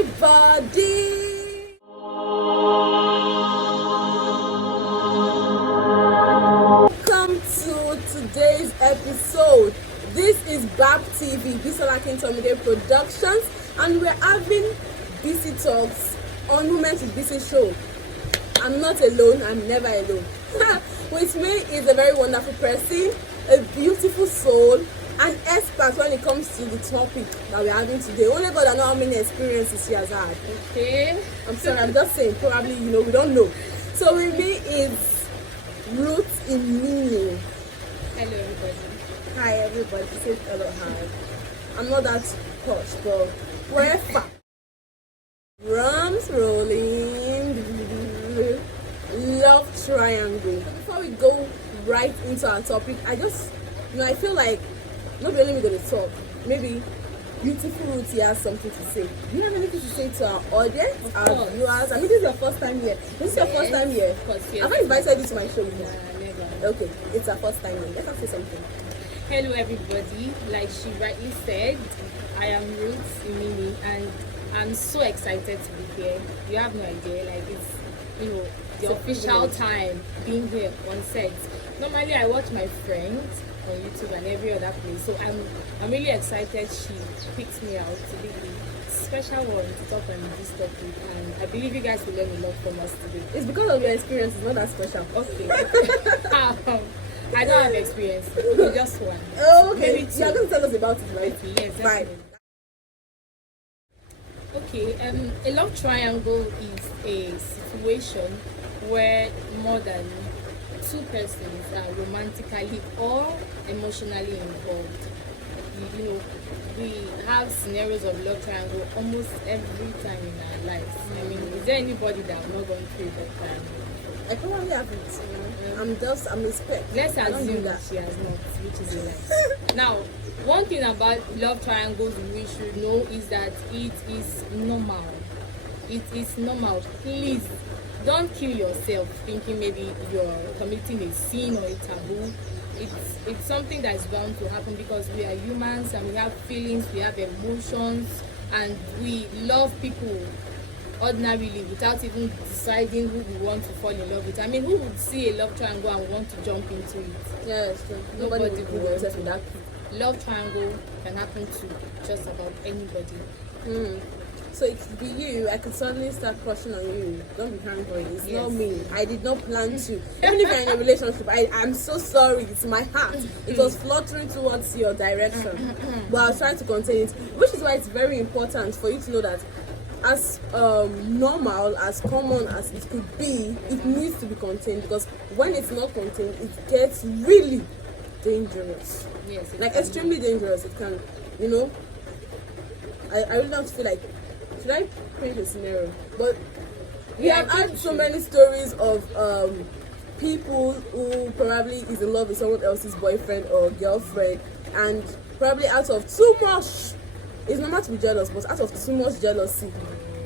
everybody. Welcome to today's episode. This is BAP TV, BisiTalks Productions, and we're having BisiTalks on Women with Bisi show. I'm not alone, I'm never alone. With me is a very wonderful person, a beautiful soul, an expert when it comes to the topic that we're having today. Only God knows how many experiences she has had. Okay. I'm sorry, I'm just saying, probably, we don't know. So with me is Ruth and I. Hello, everybody. Hi, everybody. Say hello, hi. I'm not that posh, but we're fine. Drums rolling. Love triangle. Before we go right into our topic, I feel like not only we're going to talk, maybe beautiful Ruth here has something to say. Do you have anything to say to our audience, our viewers? I mean, this is your first time here. This is your first time here. Of course, yes. Have I invited you to my show before? Never. Okay, it's our first time here. Let us say something. Hello, everybody. Like she rightly said, I am Ruth and I, and I'm so excited to be here. You have no idea. Like it's, the official time being here on set. Normally, I watch my friends on YouTube and every other place, so I'm really excited she picked me out to be the special one to talk on this topic, and I believe you guys will learn a lot from us today. It's because of your experience, it's not that special. Okay. I don't have experience. Okay, just one. Oh, okay. Maybe two. You're going to tell us about it, right? Yes, Fine. Okay, a love triangle is a situation where more than two persons are romantically or emotionally involved. We have scenarios of love triangle almost every time in our lives. I mean, is there anybody that have not gone through that triangle? I probably haven't. I'm a spec. Let's I don't do assume that. she has not, which is a lie. Now, one thing about love triangles we should know is that it is normal. It is normal. Please don't kill yourself thinking maybe you're committing a sin or a taboo. It's something that is bound to happen because we are humans and we have feelings, we have emotions, and we love people ordinarily without even deciding who we want to fall in love with. I mean, who would see a love triangle and want to jump into it? Yes, Nobody would would. with that. Love triangle can happen to just about anybody. So it could be you. I could suddenly start crushing on you. Don't be angry. It's not me. I did not plan to. Even if you're in a relationship, I'm so sorry. It's my heart. It was fluttering towards your direction, but I was trying to contain it. Which is why it's very important for you to know that as normal, as common as it could be, it needs to be contained, because when it's not contained, it gets really dangerous. Yes, like extremely dangerous. It can, I really don't feel like, should I create a scenario? But we have had so many stories of people who probably is in love with someone else's boyfriend or girlfriend, and probably out of too much, it's normal to be jealous, but out of too much jealousy,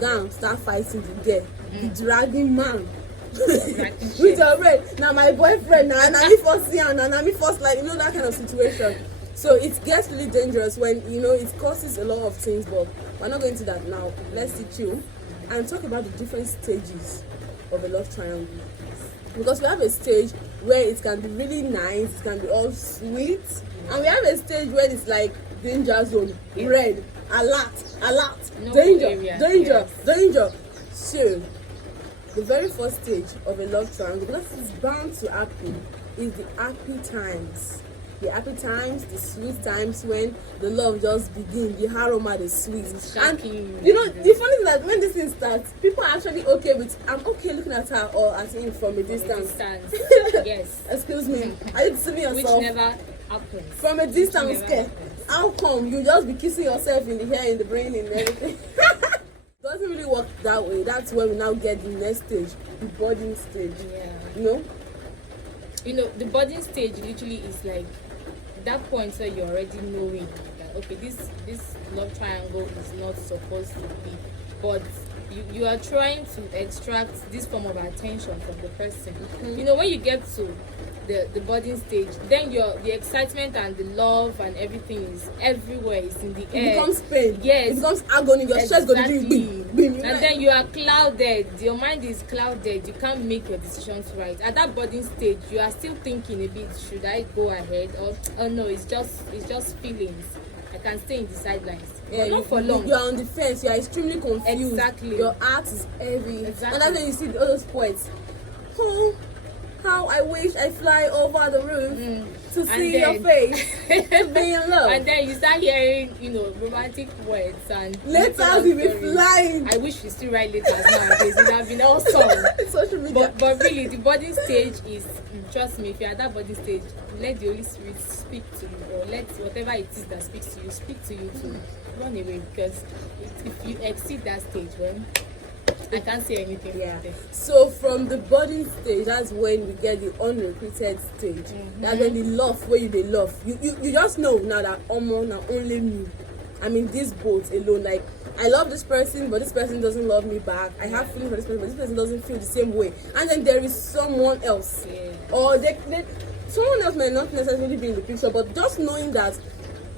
down start fighting the girl, the dragging man. With your red, now my boyfriend, now me first year, now me first, that kind of situation. So it gets really dangerous when it causes a lot of things, but we're not going to that now. Let's sit you and talk about the different stages of a love triangle, because we have a stage where it can be really nice, it can be all sweet, and we have a stage where it's like danger zone, red, alert, no danger. So the very first stage of a love triangle, because it's bound to happen, is the happy times. The happy times, the sweet times when the love just begins, the aroma, the sweet. And the funny thing is that when this thing starts, people are actually okay with, I'm okay looking at her or at him from a distance. Yes. Excuse me. Are you deceiving yourself? Which never happens. From a distance, how come you just be kissing yourself in the hair, in the brain, in everything? It doesn't really work that way. That's when we now get the next stage, the budding stage. Yeah. The budding stage literally is like that point where you're already knowing that okay, this love triangle is not supposed to be, but you are trying to extract this form of attention from the person. When you get to the budding stage, then the excitement and the love and everything is everywhere. It's in the air. It becomes pain. Yes. It becomes agony. Your chest going to do bing. And then you are clouded. Your mind is clouded. You can't make your decisions right. At that budding stage, you are still thinking a bit. Should I go ahead or oh no? It's just feelings. I can stay in the sidelines. Yeah, but not for long. You are on the fence. You are extremely confused. Exactly. Your heart is heavy. Exactly. And that's when you see all those poets. Oh, how I wish I fly over the roof to see your face, to be in love. And then you start hearing, romantic words and letters will be flying. I wish we still write letters nowadays. It would have been awesome. Social media. But really, the budding stage is, trust me, if you're at that budding stage, let the Holy Spirit speak to you, or let whatever it is that speaks to you speak to you to run away, because if you exceed that stage, well, I can't say anything. Yeah. So from the budding stage, that's when we get the unrequited stage. That's when the love, where they love. You just know now that now only me. I'm in this boat alone. Like, I love this person, but this person doesn't love me back. I have feelings for this person, but this person doesn't feel the same way. And then there is someone else. Yeah. Or someone else may not necessarily be in the picture, but just knowing that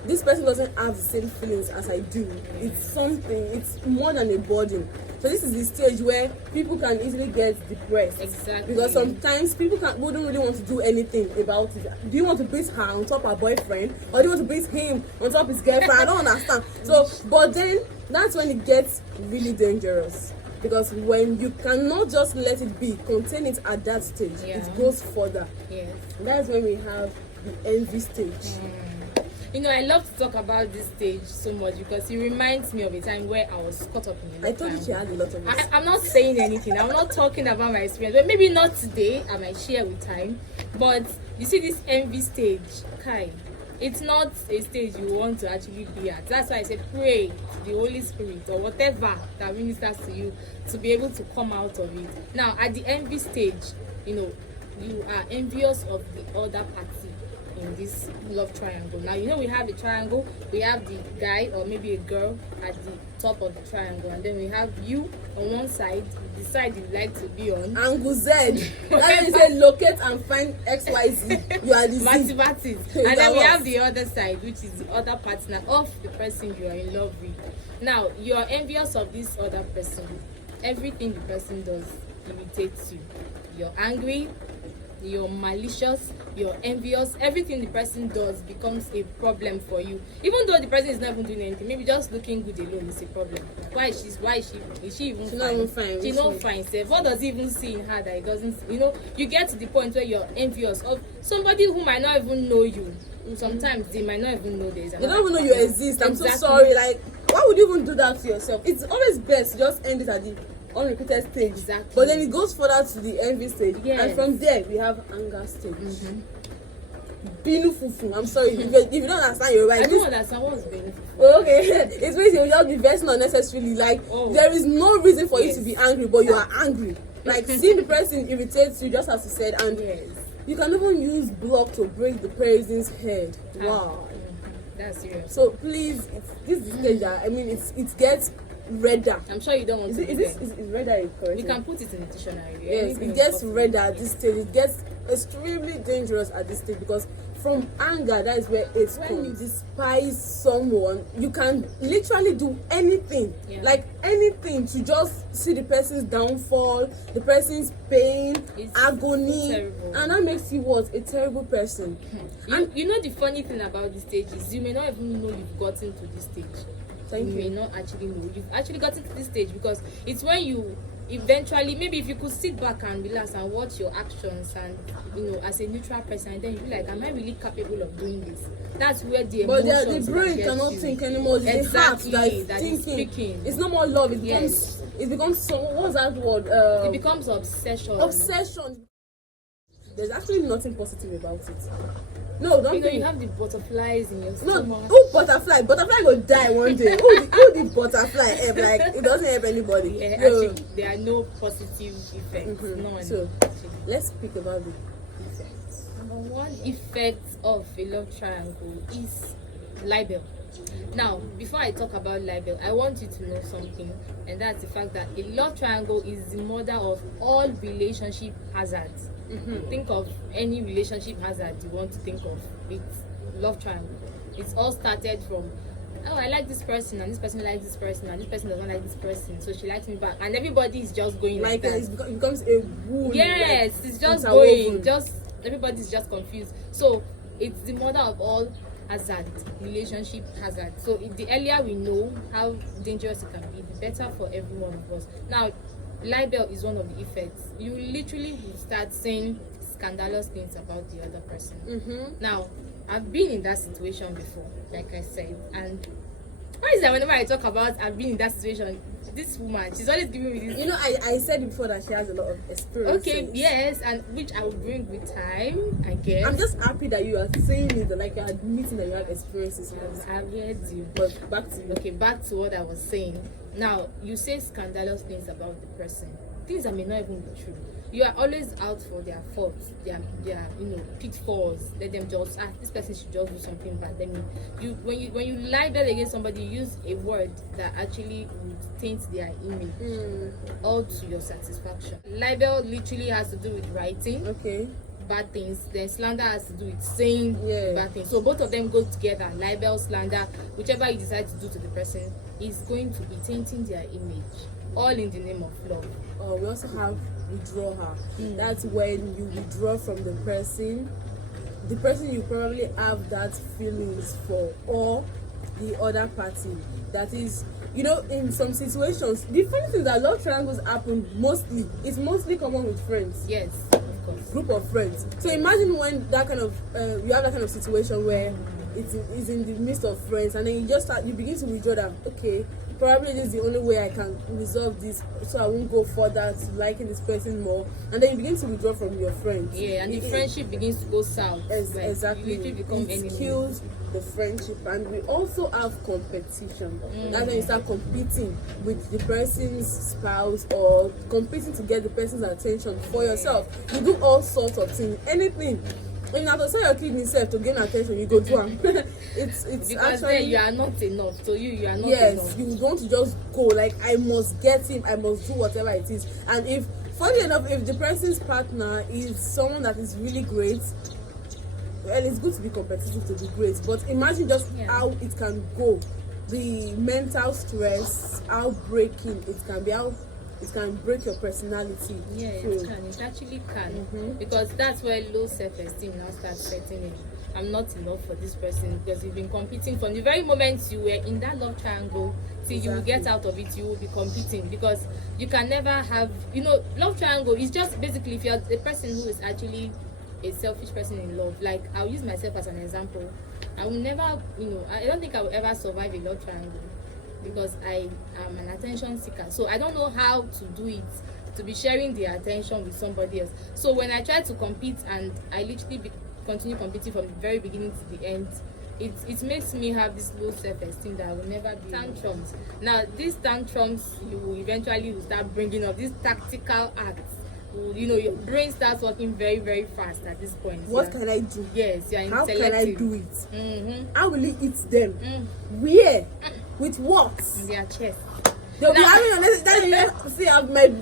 this person doesn't have the same feelings as I do, it's something, it's more than a burden. So this is the stage where people can easily get depressed. Exactly. Because sometimes people wouldn't really want to do anything about it. Do you want to beat her on top of her boyfriend, or do you want to beat him on top of his girlfriend? I don't understand. So, but then that's when it gets really dangerous. Because when you cannot just let it be, contain it at that stage, it goes further. Yes. That's when we have the envy stage. I love to talk about this stage so much because it reminds me of a time where I was caught up in it. I told you she had a lot of it. I'm not saying anything. I'm not talking about my experience. But maybe not today. I might share with time. But you see this envy stage, Kai, it's not a stage you want to actually be at. That's why I said pray to the Holy Spirit or whatever that ministers to you to be able to come out of it. Now, at the envy stage, you are envious of the other party in this love triangle. Now we have a triangle, we have the guy or maybe a girl at the top of the triangle, and then we have you on one side, the side you like to be on. Angle Z. That means say locate and find XYZ. You are the Z. Mathematics. And then we have the other side, which is the other partner of the person you are in love with. Now you are envious of this other person. Everything the person does irritates you. You're angry, you're malicious, you're envious. Everything the person does becomes a problem for you, even though the person is not even doing anything. Maybe just looking good alone is a problem. Is she even She's fine? not even fine. She's not fine. What does he even see in her that he doesn't? You get to the point where you're envious of somebody who might not even know you. Sometimes they might not even know there's another. They don't even know you exist. I'm so sorry. Like, why would you even do that to yourself? It's always best to just end it at the unrequited stage. Exactly. But then it goes further to the envy stage. Yes. And from there we have anger stage. Binu fufu. I'm sorry. If you don't understand, you're right. I don't understand what's beneficial. Oh, okay. It's means you just be versing unnecessarily. Like, there is no reason for you to be angry, but you are angry. Like, seeing the person irritates you, just as you said, and you can even use block to break the person's head. Wow. That's serious. So please, this is the stage that, it gets redder. I'm sure you don't want to. Is redder correct? We can put it in the dictionary. Yes, it gets redder at this stage. It gets extremely dangerous at this stage because from anger, that is where it's when you despise someone, you can literally do anything, like anything, to just see the person's downfall, the person's pain, agony, and that makes you a terrible person. You know the funny thing about this stage is you may not even know you've gotten to this stage. You may not actually know you've actually gotten to this stage because it's when you eventually, maybe if you could sit back and relax and watch your actions and as a neutral person, and then you be like, am I really capable of doing this? That's where the emotions. But the brain cannot think anymore. It's the heart that is thinking. It's no more love. It becomes so. What's that word? It becomes obsession. Obsession. There's actually nothing positive about it. No, don't think. You have the butterflies in your stomach. No, who butterfly? Butterfly will die one day. who the butterfly help? Like, it doesn't help anybody. Yeah, actually, there are no positive effects. None. So, let's speak about the effects. Number one effect of a love triangle is libel. Now, before I talk about libel, I want you to know something, and that's the fact that a love triangle is the mother of all relationship hazards. Think of any relationship hazard you want to think of. It's love triangle. It's all started from, oh, I like this person, and this person likes this person, and this person doesn't like this person, so she likes me back, and everybody is just going like that. It becomes a wound. Yes, it's just going. Just everybody's just confused. So it's the mother of all hazard, relationship hazard. So the earlier we know how dangerous it can be, the better for every one of us. Now, libel is one of the effects. You literally will start saying scandalous things about the other person. Now, I've been in that situation before, like I said, and why is that whenever I talk about I've been in that situation, this woman, she's always giving me this. You know, I said before that she has a lot of experience. Okay, yes, and which I will bring with time, I guess. I'm just happy that you are saying it, like you're admitting that you had experiences. I've heard you. But back to you. Okay, back to what I was saying. Now, you say scandalous things about the person, things that may not even be true. You are always out for their faults, their pitfalls. Let them just this person should just do something bad. When you libel against somebody, you use a word that actually would taint their image, all to your satisfaction. Libel literally has to do with writing. Okay. Bad things. Then slander has to do with saying bad things. So both of them go together. Libel, slander, whichever you decide to do to the person is going to be tainting their image, all in the name of love. We also have withdraw her. That's when you withdraw from the person you probably have that feelings for, or the other party. That is, in some situations, the funny thing is that love triangles happen it's mostly common with friends. Yes, of course. Group of friends. So imagine when that kind of you have that kind of situation where it's in the midst of friends, and then you begin to withdraw that. Okay, probably this is the only way I can resolve this, so I won't go further to liking this person more, and then you begin to withdraw from your friends. Yeah, and the friendship begins to go south. Exactly. You literally become enemies. It kills the friendship. And we also have competition. That's when you start competing with the person's spouse, or competing to get the person's attention for yourself. You do all sorts of things, anything. When you have to sell your kidney self to gain attention, you go to them. it's because actually, then you are not enough. So you are not enough. Yes, you want to just go like, I must get him, I must do whatever it is. And if, funny enough, if the person's partner is someone that is really great, well, it's good to be competitive to be great. But imagine just how it can go, the mental stress, how breaking it can be, how it can break your personality. Yeah, it can. It actually can. Because that's where low self-esteem now starts setting in. I'm not enough for this person, because you've been competing from the very moment you were in that love triangle till you will get out of it. You will be competing, because you can never have, love triangle is just basically, if you're a person who is actually a selfish person in love. Like, I'll use myself as an example. I will never, I don't think I will ever survive a love triangle, because I am an attention seeker. So I don't know how to do it, to be sharing the attention with somebody else. So when I try to compete, and I literally continue competing from the very beginning to the end, it makes me have this low self-esteem that I will never be. Tantrums. Now, these tantrums, you will eventually start bringing up these tactical acts. Your brain starts working very, very fast at this point. What can I do? Yes, you're How intellective. can I do it? How will you eat them? Where? With what? In their chest. They'll be having see,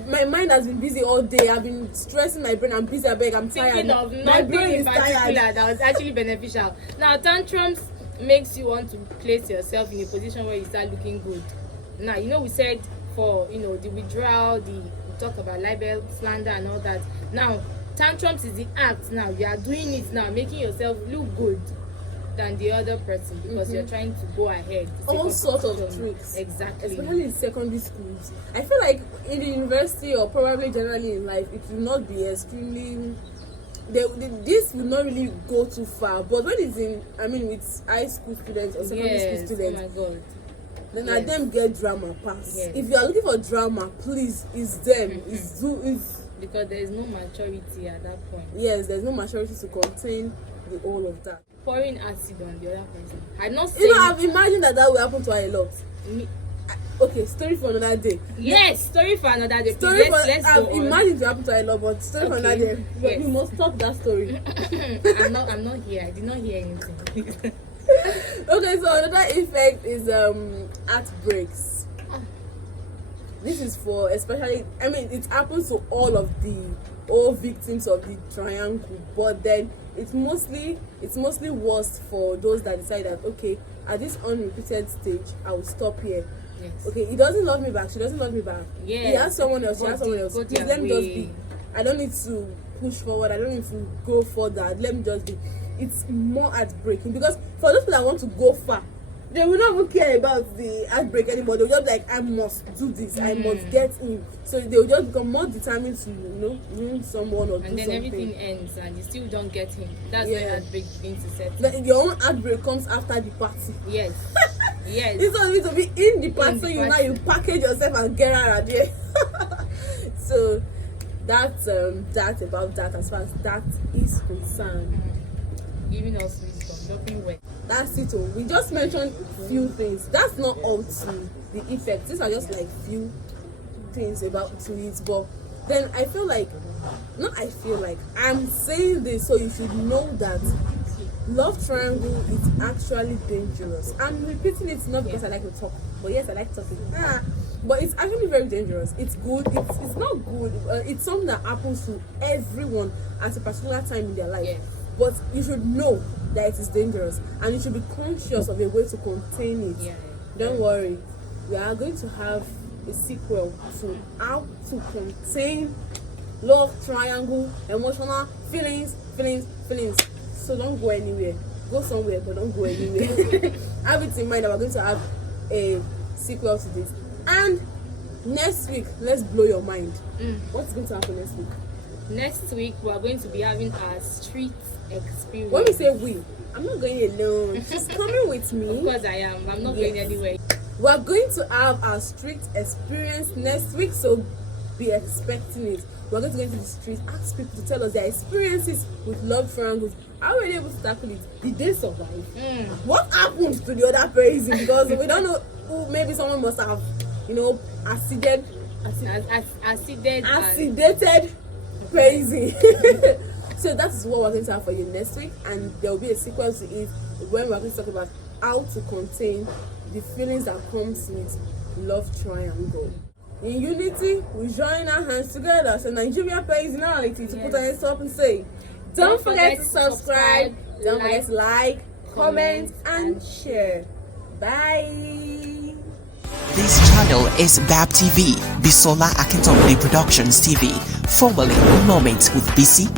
my mind has been busy all day. I've been stressing my brain. I'm busy. I'm tired. Thinking of my brain nothing in is particular tired. that was actually beneficial. Now, tantrums makes you want to place yourself in a position where you start looking good. Now, we said for the withdrawal, we talk about libel, slander, and all that. Now, tantrums is the act. Now you are doing it now, making yourself look good than the other person, because you're trying to go ahead. All sorts of tricks. Exactly. Especially in secondary schools. I feel like in the university, or probably generally in life, it will not be extremely. This will not really go too far. But when it's with high school students or secondary school students, oh my God, then I them get drama pass. Yes. If you are looking for drama, please, it's them. Because there is no maturity at that point. Yes, there's no maturity to contain the whole of that. Pouring acid on the other person. I'm not saying. I've imagined that will happen to her a lot. Okay, story for another day. Yes, story for another day. Let's I've go on. imagined it happen to her a lot, but story for another day. But Yes. we must stop that story. I'm not here. I did not hear anything. Okay, so another effect is heartbreaks. this is for especially, I mean, it happens to all victims of the triangle, but then it's mostly worst for those that decide that, okay, at this unrepeated stage I will stop here. Yes. Okay, he doesn't love me back, she doesn't love me back. Yes. He has someone else, she has someone else. Please let me just be. I don't need to push forward, I don't need to go further, let me just be. It's more heartbreaking, because for those people that want to go far, they will not even care about the heartbreak anymore. They'll just be like, I must do this, I must get in. So they'll just become more determined to, ruin someone or do something. And then everything ends and you still don't get him. That's when heartbreak begins to set in. Your own heartbreak comes after the party. Yes. Yes. It's not need to be in the party, so you package yourself and get out of there. So that's about that as far as that is concerned. Giving us wisdom, nothing well. That's it. We just mentioned few things. That's not all to the effect. These are just like few things about to it. But then I'm saying this so you should know that love triangle is actually dangerous. I'm repeating it not because I like to talk, but yes, I like talking. But it's actually very dangerous. It's good. It's not good. It's something that happens to everyone at a particular time in their life. Yeah. But you should know that it is dangerous, and you should be conscious of a way to contain it. Don't worry, we are going to have a sequel to how to contain love triangle, emotional feelings. So don't go anywhere. Go somewhere, but don't go anywhere. Have it in mind that we're going to have a sequel to this. And next week, let's blow your mind. What's going to happen next week? Next week, we are going to be having our street experience. When we say we, I'm not going alone. She's coming with me. Of course I am. I'm not going anywhere. We're going to have our street experience next week, so be expecting it. We're going to go into the streets, ask people to tell us their experiences with love triangles. How were they able to tackle it? Did they survive? What happened to the other person? Because we don't know who. Maybe someone must have, acidated crazy. So that is what we're going to have for you next week, and there will be a sequel to it when we're going to talk about how to contain the feelings that comes with love triangle. In unity, we join our hands together. So Nigeria personality to put our hands up and say, don't forget to subscribe, don't forget to like, comment, and share. Bye. This channel is BAP TV, Bisola Akintoye Productions TV, formerly Moments with Bisi.